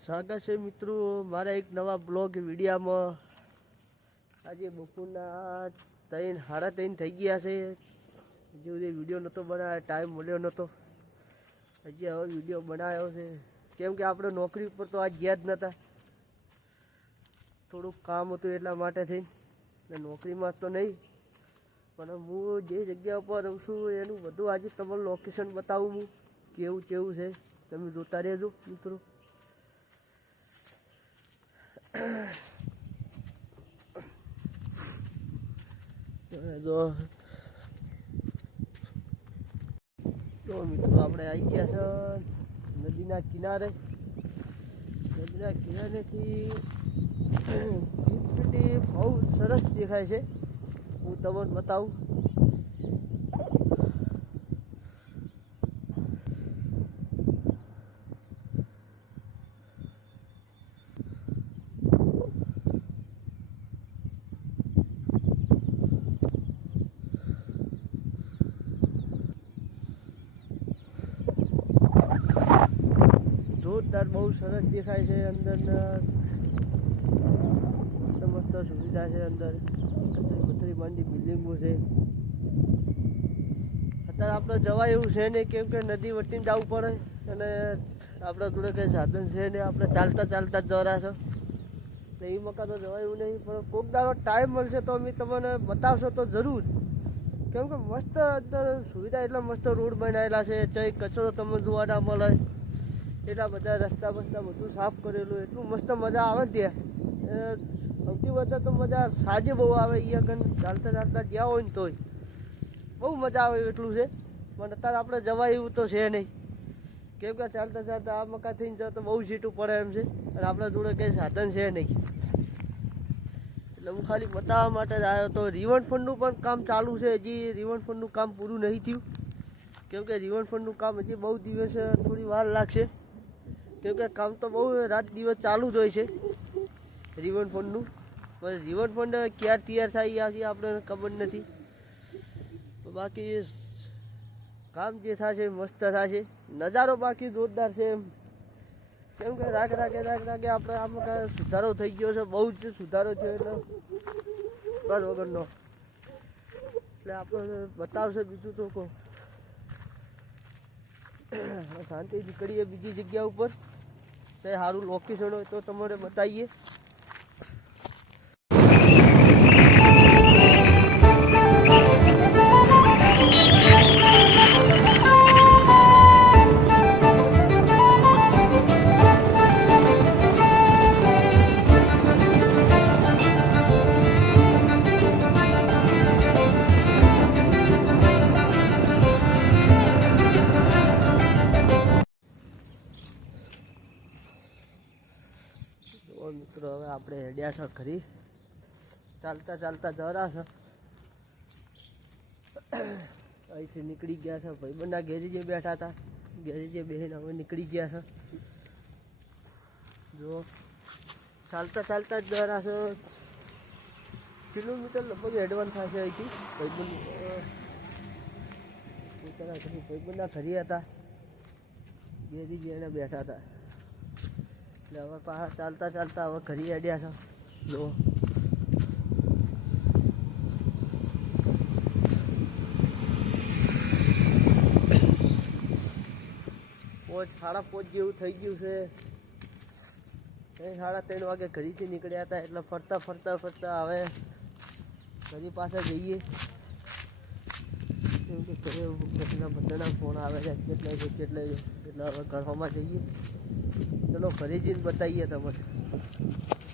સ્વાગત મિત્રો, મારા એક નવા બ્લોગ વિડીયામાં. આજે બપોરના ત્રણ, સાડા ત્રણ થઈ ગયા છે. હજી સુધી વીડિયો નહોતો બનાવ્યો, ટાઈમ મળ્યો નહોતો. હજી હવે વીડિયો બનાવ્યો છે. કેમ કે આપણે નોકરી ઉપર તો આજ ગયા જ નહોતા થોડુંક કામ હતું એટલા માટે થઈને. નોકરીમાં તો નહીં. પણ હું જે જગ્યા ઉપર રહું છું, એનું બધું આજે તમને લોકેશન બતાવું હું. કેવું કેવું છે, તમે જોતા રહેજો, મિત્રો. તો મિત્રો, આપણે આવી ગયા છે નદીના કિનારે. નદીના કિનારેથી પીપળી બહુ સરસ દેખાય છે. હું તમને બતાવું. જોરદાર બહુ સરસ દેખાય છે અંદર મસ્ત સુવિધા છે અંદર. કતરી બતરી માંડી બિલ્ડિંગો છે. અત્યારે આપણે જવાય એવું છે નહીં, કેમ કે નદી વટીને જવું પડે અને આપણા જોડે કંઈ સાધન છે નહીં, આપણે ચાલતા ચાલતા જ જવાના છો એ મકા તો જવાય એવું નહીં, પણ કોક દાડો ટાઈમ મળશે તો અમે તમને બતાવશો તો જરૂર. કેમ કે મસ્ત અંદર સુવિધા એટલા મસ્ત રોડ બનાવેલા છે ચઈ કચરો તમને જોવા ના મળે. એટલા બધા રસ્તા બસ્તા બધું સાફ કરેલું, એટલું મસ્ત મજા આવે ત્યાં સૌથી વધારે તો મજા સાંજે બહુ આવે, અહીંયા ગણ ચાલતા ચાલતા ગયા હોય ને તોય. બહુ મજા આવે એટલું છે. પણ અત્યારે આપણે જવાય એવું તો છે નહીં. કેમ કે ચાલતા ચાલતા આ મકા થઈને જાય તો બહુ સીટું પડે એમ છે. અને આપણા જોડે કંઈ સાધન છે નહીં. એટલે હું ખાલી બતાવવા માટે જ આવ્યો તો ફંડનું પણ કામ ચાલુ છે. હજી રિવરફ્રન્ટનું કામ પૂરું નહીં થયું. કેમ કે ફંડનું કામ હજી બહુ દિવસ, થોડી વાર લાગશે. કેમ કે કામ તો બહુ રાત દિવસ ચાલુ જ હોય છે. રિવન ફંડનું પણ રિવન ફંડ ક્યારે તૈયાર થાય આથી આપણને ખબર નથી. બાકી કામ જે થશે મસ્ત થશે. નજારો બાકી જોરદાર છે એમ. કેમ કે રાખ રાખે રાખ રાખે આપણે આમાં સુધારો થઈ ગયો છે, બહુ જ સુધારો છે એટલે બસ વગરનો. એટલે આપણે બતાવશે બીજું તો કહો શાંતિથી શાંતિ નીકળીએ બીજી જગ્યા ઉપર. ચાહે સારું લોકેશન હોય તો તમારે બતાવીએ. મિત્રો, હવે આપણે હેડ્યા છો ખરી ચાલતા ચાલતા જરા છે. અહીંથી નીકળી ગયા છે ભાઈબંધના ઘેરી જે બેઠા હતા. ઘેરી જે બેહીને હવે નીકળી ગયા છે. જો, ચાલતા ચાલતા જરા છે. કિલોમીટર લગભગ એડવાન્સ થશે અહીંથી? ભાઈબંધ પોતાના ભાઈબંધના ઘરે હતા. ઘેરી જે એને બેઠા હતા. એટલે હવે પાછા ચાલતા ચાલતા હવે ઘરી અડ્યા છો. જો પોચ, સાડા પોચ જેવું થઈ ગયું છે. ત્રણ સાડા ત્રણ વાગે ઘરેથી નીકળ્યા હતા એટલે ફરતા ફરતા ફરતા હવે ઘરી પાસે જઈએ. કેમ કે ઘરે બધાના ફોન આવે છે કેટલા છે કેટલા છે. એટલે હવે ઘરમાં જઈએ. ચલો ફરી જઈને બતાવીએ તમને.